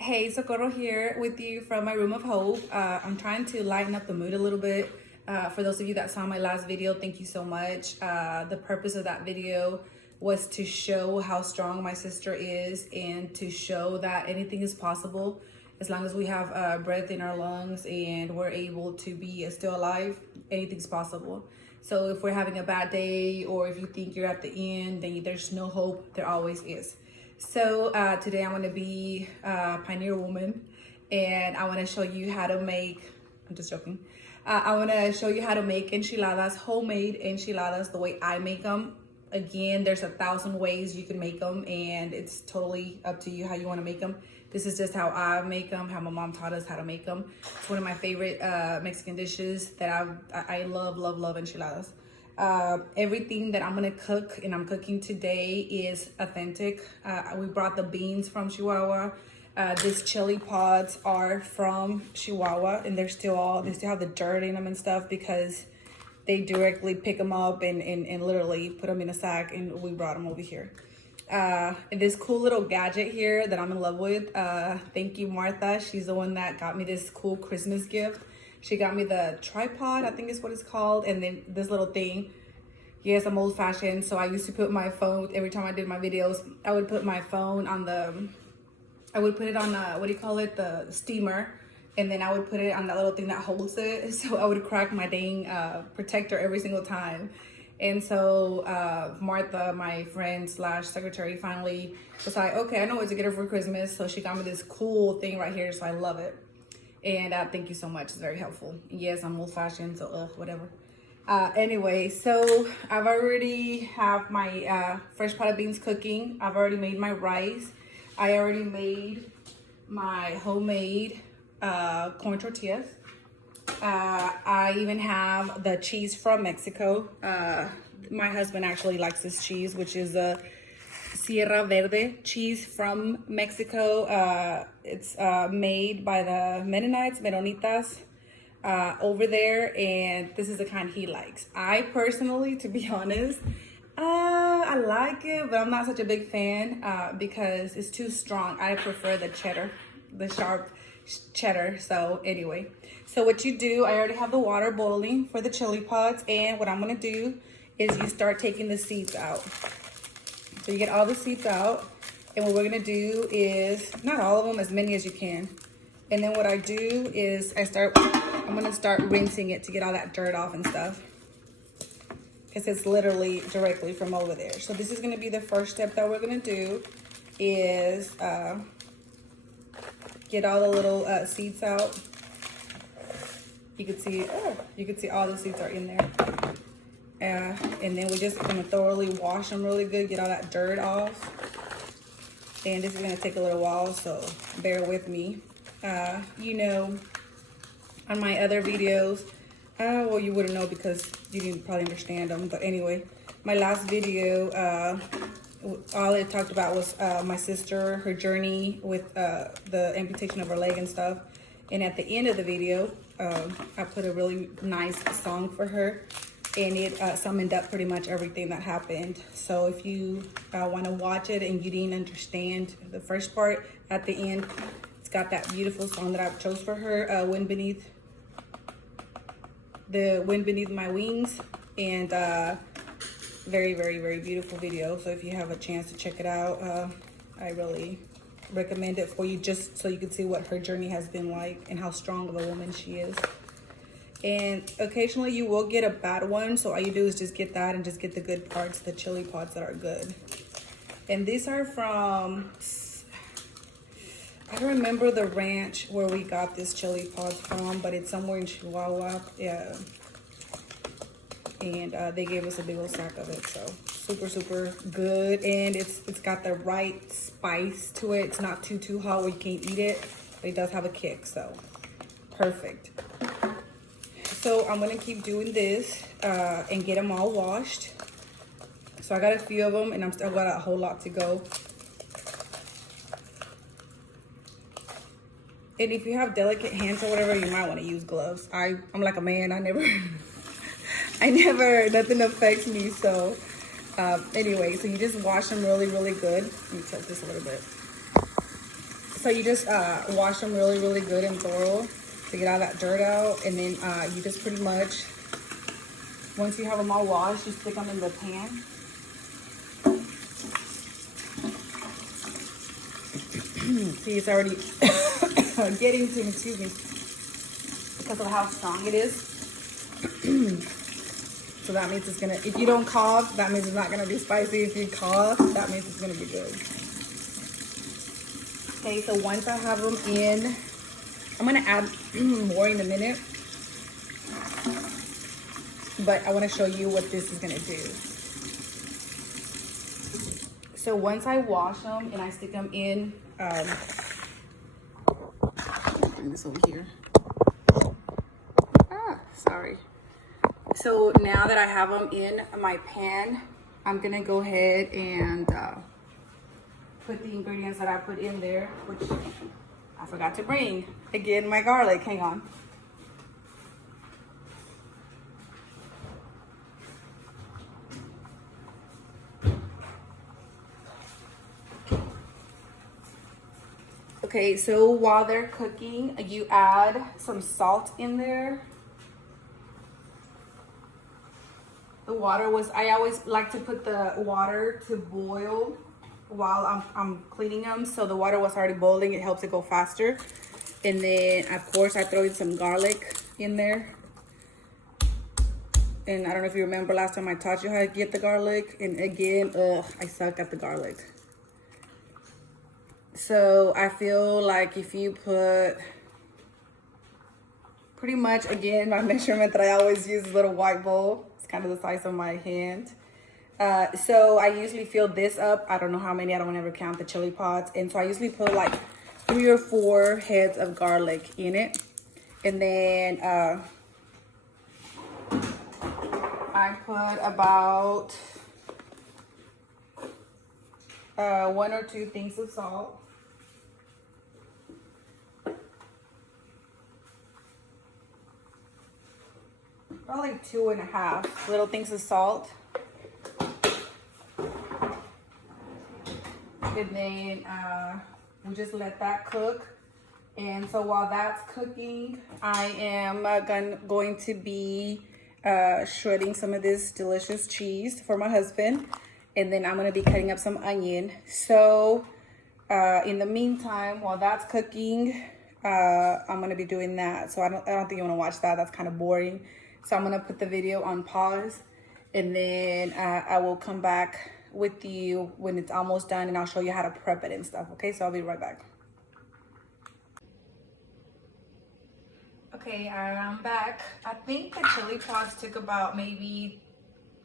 Hey, Socorro here with you from my room of hope. I'm trying to lighten up the mood a little bit. For those of you that saw my last video, thank you so much. The purpose of that video was to show how strong my sister is and to show that anything is possible as long as we have breath in our lungs and we're able to be still alive. Anything's possible. So if we're having a bad day or if you think you're at the end, then there's no hope. There always is. So today I'm going to be Pioneer Woman, and I want to show you how to make, I'm just joking. I want to show you how to make enchiladas, homemade enchiladas, the way I make them. Again, there's 1,000 ways you can make them, and it's totally up to you how you want to make them. This is just how I make them, how my mom taught us how to make them. It's one of my favorite Mexican dishes that I love enchiladas. Everything that I'm gonna cook and I'm cooking today is authentic. We brought the beans from Chihuahua. These chili pods are from Chihuahua, and they still have the dirt in them and stuff because they directly pick them up and literally put them in a sack, and we brought them over here. And this cool little gadget here that I'm in love with. Thank you, Martha. She's the one that got me this cool Christmas gift. She got me the tripod, I think is what it's called, and then this little thing. Yes, I'm old fashioned, so I used to put my phone, every time I did my videos, I would put my phone on I would put it on the steamer, and then I would put it on that little thing that holds it, so I would crack my dang protector every single time. And so Martha, my friend slash secretary, finally was like, okay, I know what to get her for Christmas, so she got me this cool thing right here, so I love it. And thank you so much. It's very helpful. Yes, I'm old fashioned, so whatever. Anyway, so I've already have my fresh pot of beans cooking. I've already made my rice. I already made my homemade corn tortillas. I even have the cheese from Mexico. My husband actually likes this cheese, which is a Sierra Verde cheese from Mexico. It's made by the Mennonitas over there, and this is the kind he likes. I personally, to be honest, I like it, but I'm not such a big fan because it's too strong. I prefer the cheddar, the sharp cheddar. So anyway, so what you do, I already have the water boiling for the chili pods, and what I'm gonna do is you start taking the seeds out. So you get all the seeds out, and what we're gonna do is, not all of them, as many as you can. And then what I do is I'm gonna start rinsing it to get all that dirt off and stuff, because it's literally directly from over there. So this is gonna be the first step that we're gonna do is get all the little seeds out. You can see all the seeds are in there. And then we're just gonna thoroughly wash them really good, get all that dirt off. And this is gonna take a little while, so bear with me. You know, on my other videos, well, you wouldn't know because you didn't probably understand them. But anyway, my last video, all it talked about was my sister, her journey with the amputation of her leg and stuff. And at the end of the video, I put a really nice song for her, and it summed up pretty much everything that happened. So if you want to watch it and you didn't understand the first part, at the end, it's got that beautiful song that I chose for her, Wind Beneath My Wings, and very, very, very beautiful video. So if you have a chance to check it out, I really recommend it for you, just so you can see what her journey has been like and how strong of a woman she is. And occasionally you will get a bad one, so all you do is just get that and just get the good parts, the chili pods that are good. And these are from, I don't remember the ranch where we got this chili pods from, but it's somewhere in Chihuahua. Yeah. And they gave us a big old sack of it, so super good. And it's got the right spice to it. It's not too hot where you can't eat it, but it does have a kick, so perfect. So I'm gonna keep doing this and get them all washed. So I got a few of them, and I've still got a whole lot to go. And if you have delicate hands or whatever, you might want to use gloves. I'm like a man. I never, nothing affects me. So anyway, so you just wash them really good. Let me tilt this a little bit. So you just wash them really, really good and thorough to get all that dirt out. And then you just pretty much, once you have them all washed, you stick them in the pan. See, it's already getting to me, excuse me, because of how strong it is. So that means it's gonna, if you don't cough, that means it's not gonna be spicy. If you cough, that means it's gonna be good. Okay, so once I have them in, I'm gonna add more in a minute, but I wanna show you what this is gonna do. So once I wash them and I stick them in, bring this over here. Sorry. So now that I have them in my pan, I'm gonna go ahead and put the ingredients that I put in there, which I forgot to bring. Again, my garlic, hang on. Okay, so while they're cooking, you add some salt in there. The water was, I always like to put the water to boil while I'm cleaning them. So the water was already boiling, it helps it go faster. And then of course I throw in some garlic in there. And I don't know if you remember last time I taught you how to get the garlic. And again, I suck at the garlic. So I feel like if you put, pretty much, again, my measurement that I always use is a little white bowl. It's kind of the size of my hand. So I usually fill this up. I don't know how many, I don't ever count the chili pods. And so I usually put like 3 or 4 heads of garlic in it. And then I put about 1 or 2 things of salt. Probably like 2.5 little things of salt. And then we just let that cook. And so while that's cooking, I am going to be shredding some of this delicious cheese for my husband. And then I'm gonna be cutting up some onion. So in the meantime, while that's cooking, I'm gonna be doing that. So I don't think you wanna watch that, that's kind of boring. So I'm gonna put the video on pause, and then I will come back with you when it's almost done, and I'll show you how to prep it and stuff. Okay, so I'll be right back. Okay, I'm back. I think the chili pods took about maybe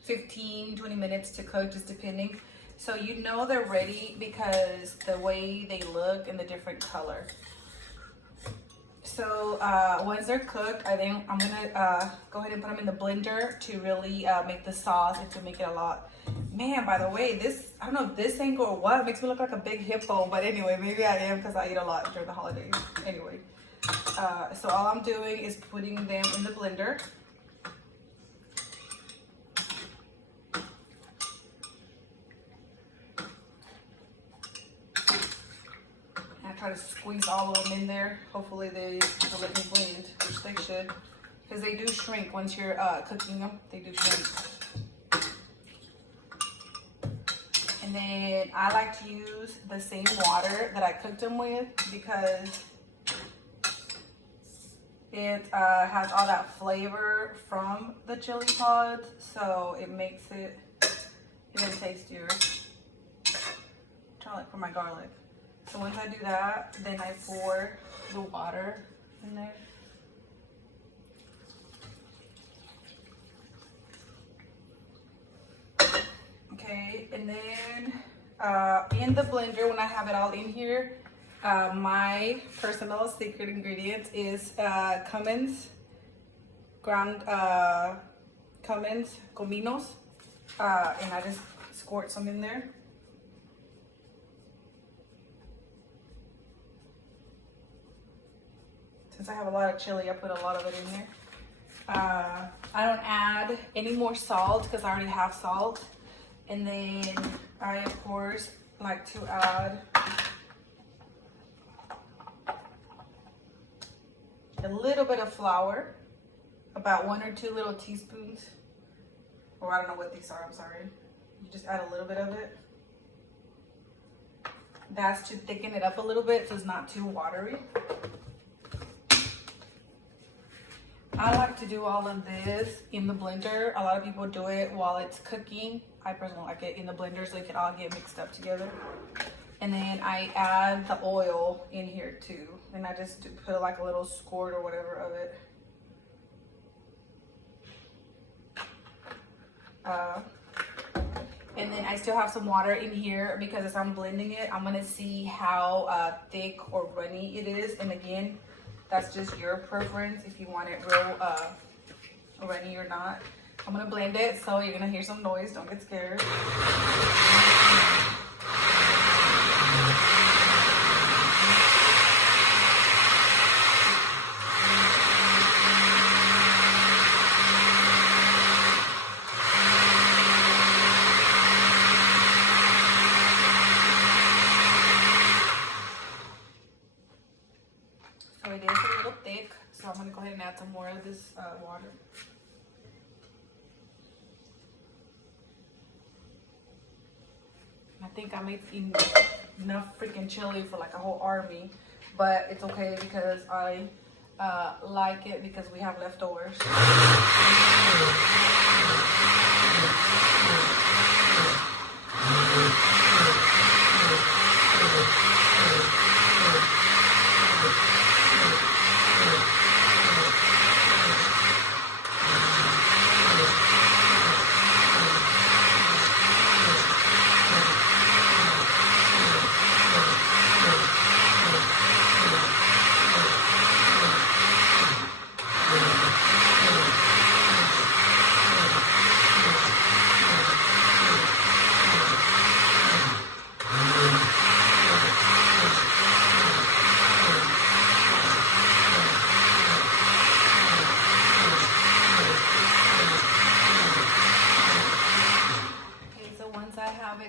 15-20 minutes to cook, just depending. So you know they're ready because the way they look and the different color. So once they're cooked, I think I'm gonna go ahead and put them in the blender to really make the sauce and to make it a lot. Man, by the way, this, I don't know if this angle or what, makes me look like a big hippo, but anyway, maybe I am because I eat a lot during the holidays. Anyway, so all I'm doing is putting them in the blender. Try to squeeze all of them in there. Hopefully they will let me blend, which they should, because they do shrink once you're cooking them. They do shrink. And then I like to use the same water that I cooked them with because it has all that flavor from the chili pods, so it makes it even tastier. Try like for my garlic. So once I do that, then I pour the water in there. Okay, and then in the blender, when I have it all in here, my personal secret ingredient is cummins, ground cummins, cominos, and I just squirt some in there. Since I have a lot of chili, I put a lot of it in here. I don't add any more salt because I already have salt. And then I, of course, like to add a little bit of flour, about 1 or 2 little teaspoons, or I don't know what these are, I'm sorry. You just add a little bit of it. That's to thicken it up a little bit so it's not too watery. I like to do all of this in the blender. A lot of people do it while it's cooking. I personally like it in the blender so it can all get mixed up together. And then I add the oil in here too. And I just put like a little squirt or whatever of it. And then I still have some water in here because as I'm blending it, I'm gonna see how thick or runny it is. And again, that's just your preference if you want it real runny or not. I'm gonna blend it, so you're gonna hear some noise, don't get scared. So it is a little thick, so I'm gonna go ahead and add some more of this water. I think I made enough freaking chili for like a whole army, but it's okay because I like it because we have leftovers.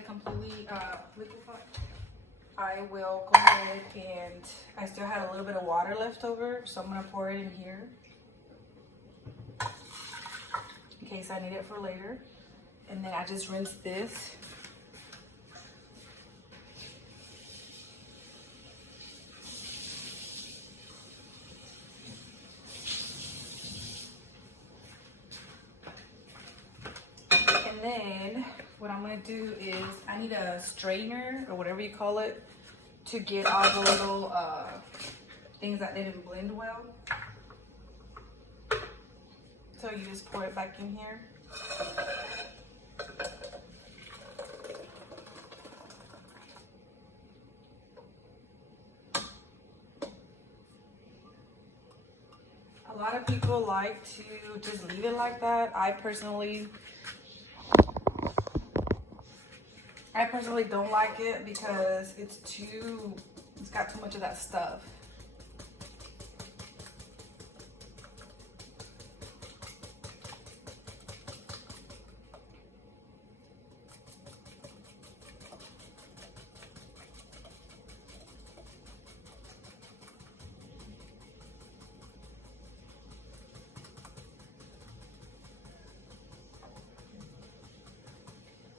Completely liquefied, I will go ahead and I still had a little bit of water left over, so I'm gonna pour it in here in case I need it for later. And then I just rinse this. And then what I'm gonna do is I need a strainer or whatever you call it to get all the little things that didn't blend well. So you just pour it back in here. A lot of people like to just leave it like that. I personally don't like it because it's got too much of that stuff.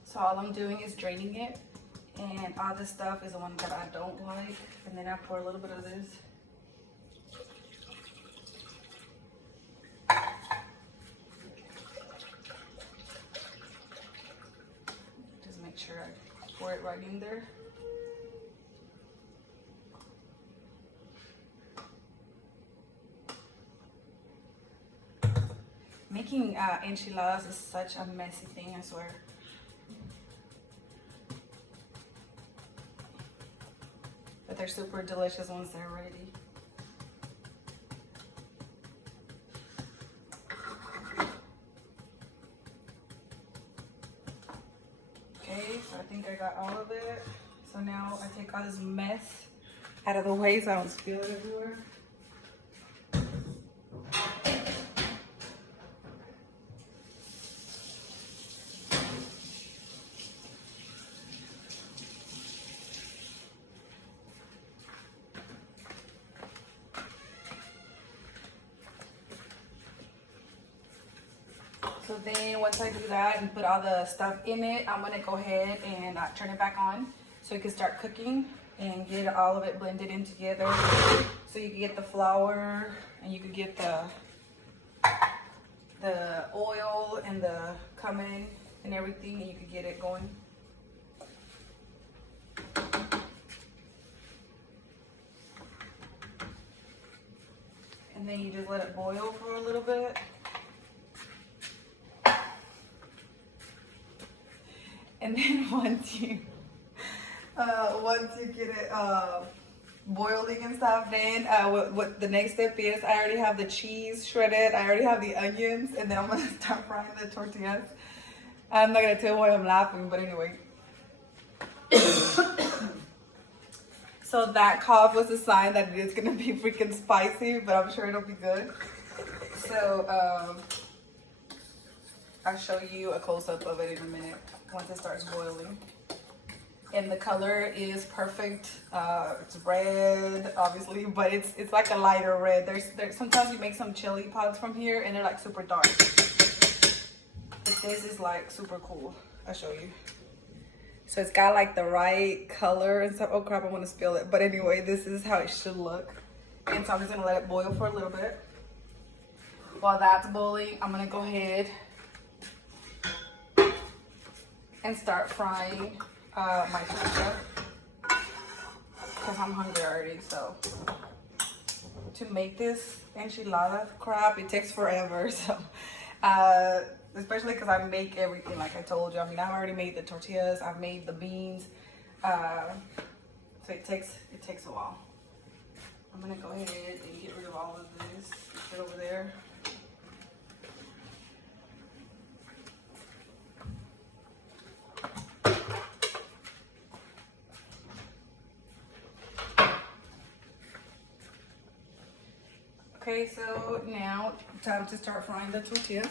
So all I'm doing is draining it, and all this stuff is the one that I don't like. And then I pour a little bit of this. Just make sure I pour it right in there. Making enchiladas is such a messy thing, I swear. But they're super delicious once they're ready. Okay, so I think I got all of it. So now I take all this mess out of the way so I don't spill it everywhere. So then once I do that and put all the stuff in it, I'm gonna go ahead and turn it back on so it can start cooking and get all of it blended in together. So you can get the flour and you can get the oil and the cumin and everything, and you can get it going. And then you just let it boil for a little bit. And then once you get it boiling and stuff, then what the next step is, I already have the cheese shredded, I already have the onions, and then I'm gonna start frying the tortillas. I'm not gonna tell why I'm laughing, but anyway. So that cough was a sign that it is gonna be freaking spicy, but I'm sure it'll be good. So I'll show you a close-up of it in a minute once it starts boiling. And the color is perfect. It's red, obviously, but it's like a lighter red. There's sometimes you make some chili pods from here, and they're like super dark. But this is like super cool. I'll show you. So it's got like the right color and stuff. Oh crap, I want to spill it. But anyway, this is how it should look. And so I'm just gonna let it boil for a little bit. While that's boiling, I'm gonna go ahead and start frying my tortilla, because I'm hungry already. So to make this enchilada crap, it takes forever. So especially because I make everything like I told you. I mean, I've already made the tortillas, I've made the beans, so it takes a while. I'm gonna go ahead and get rid of all of this, put it over there. Okay, so now time to start frying the tortillas.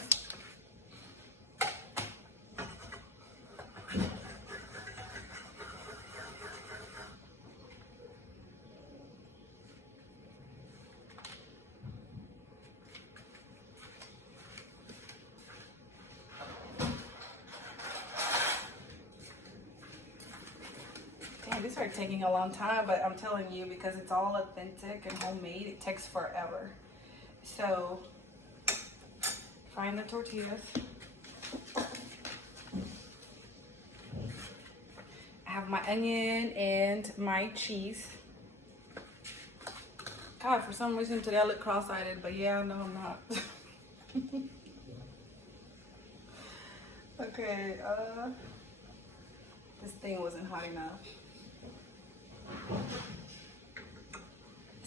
Damn, these are taking a long time, but I'm telling you, because it's all authentic and homemade, it takes forever. So, frying the tortillas. I have my onion and my cheese. God, for some reason today I look cross-eyed, but yeah, no, I'm not. Okay, this thing wasn't hot enough.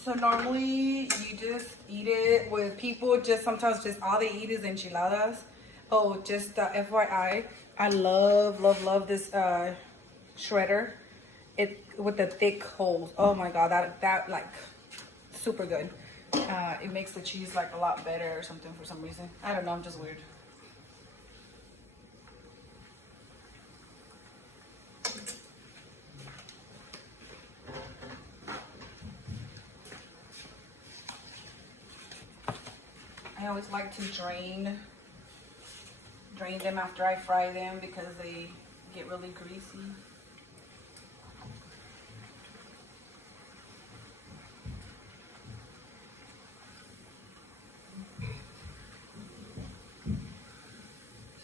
So normally you just eat it with people, just sometimes just all they eat is enchiladas. Oh, just FYI, I love this shredder. It with the thick holes. Oh my god, that like super good. It makes the cheese like a lot better or something for some reason. I don't know, I'm just weird. I always like to drain them after I fry them because they get really greasy.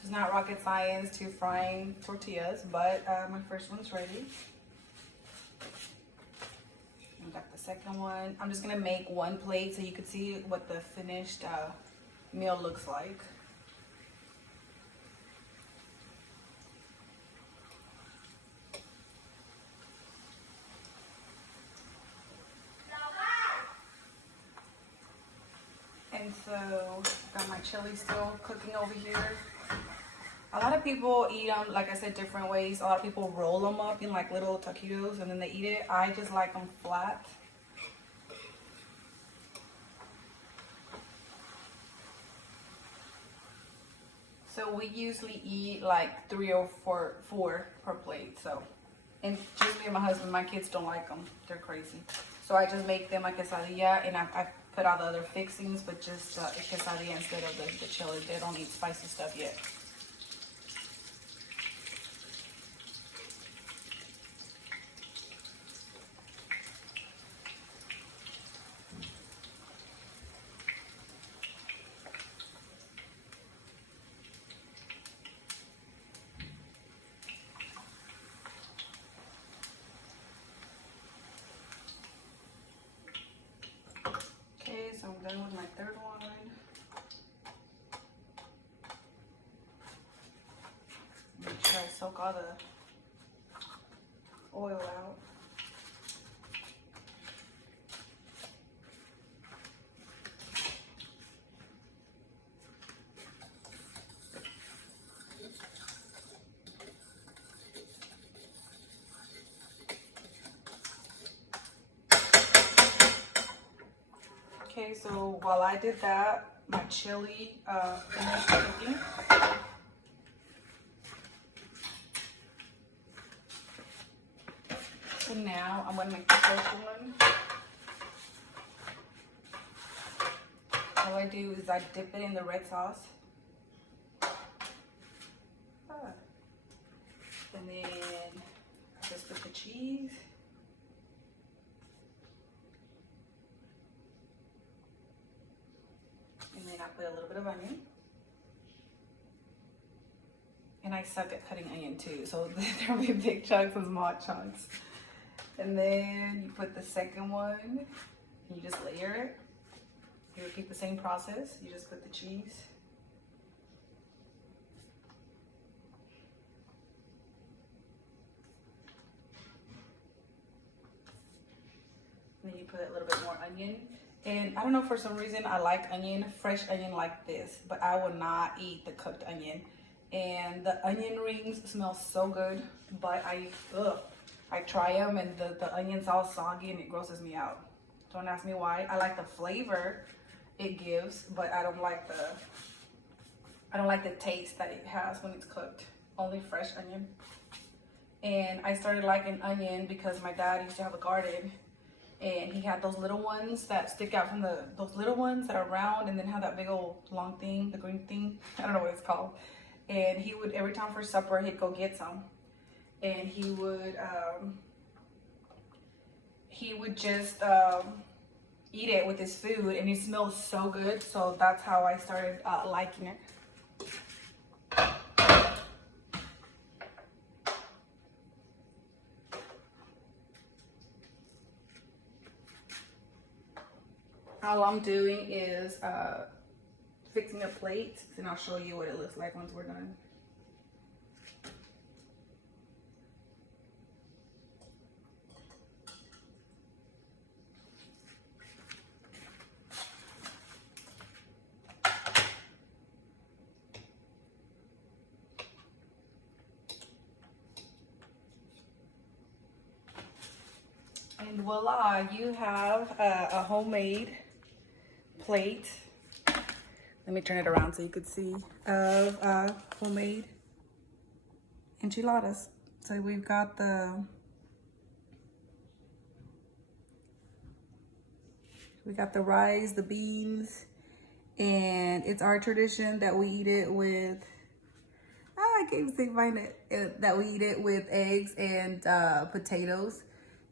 It's not rocket science to frying tortillas, but my first one's ready. I got the second one. I'm just gonna make one plate so you can see what the finished meal looks like. And so got my chili still cooking over here. A lot of people eat them, like I said, different ways. A lot of people roll them up in like little taquitos and then they eat it. I just like them flat. So we usually eat like 3 or 4 per plate. So, and just me and my husband, my kids don't like them. They're crazy. So I just make them a quesadilla and I put all the other fixings, but just quesadilla instead of the chili. They don't eat spicy stuff yet. Okay, so I'm done with my third one. Make sure I soak all the oil out. Okay, so while I did that, my chili finished cooking. So now I'm gonna make the first one. All I do is I dip it in the red sauce. And then I just put the cheese. And then I put a little bit of onion. And I suck at cutting onion too, so there'll be big chunks and small chunks. And then you put the second one, and you just layer it. You repeat the same process. You just put the cheese. And then you put a little bit more onion. And I don't know, for some reason I like onion, fresh onion like this, but I will not eat the cooked onion. And the onion rings smell so good, but I try them and the onion's all soggy and it grosses me out. Don't ask me why. I like the flavor it gives, but I don't like the taste that it has when it's cooked. Only fresh onion. And I started liking onion because my dad used to have a garden, and he had those little ones that stick out from those little ones that are round and then have that big old long thing, the green thing. I don't know what it's called. And he would, every time for supper, he'd go get some. And he would just eat it with his food, and it smells so good. So that's how I started liking it. All I'm doing is fixing a plate, and I'll show you what it looks like once we're done. And voila, you have a homemade plate. Let me turn it around so you could see, of homemade enchiladas. So we've got the rice, the beans, and it's our tradition that we eat it with, I can't even find it, that we eat it with eggs and potatoes.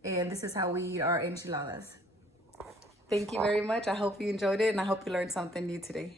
And this is how we eat our enchiladas. Thank you very much. I hope you enjoyed it, and I hope you learned something new today.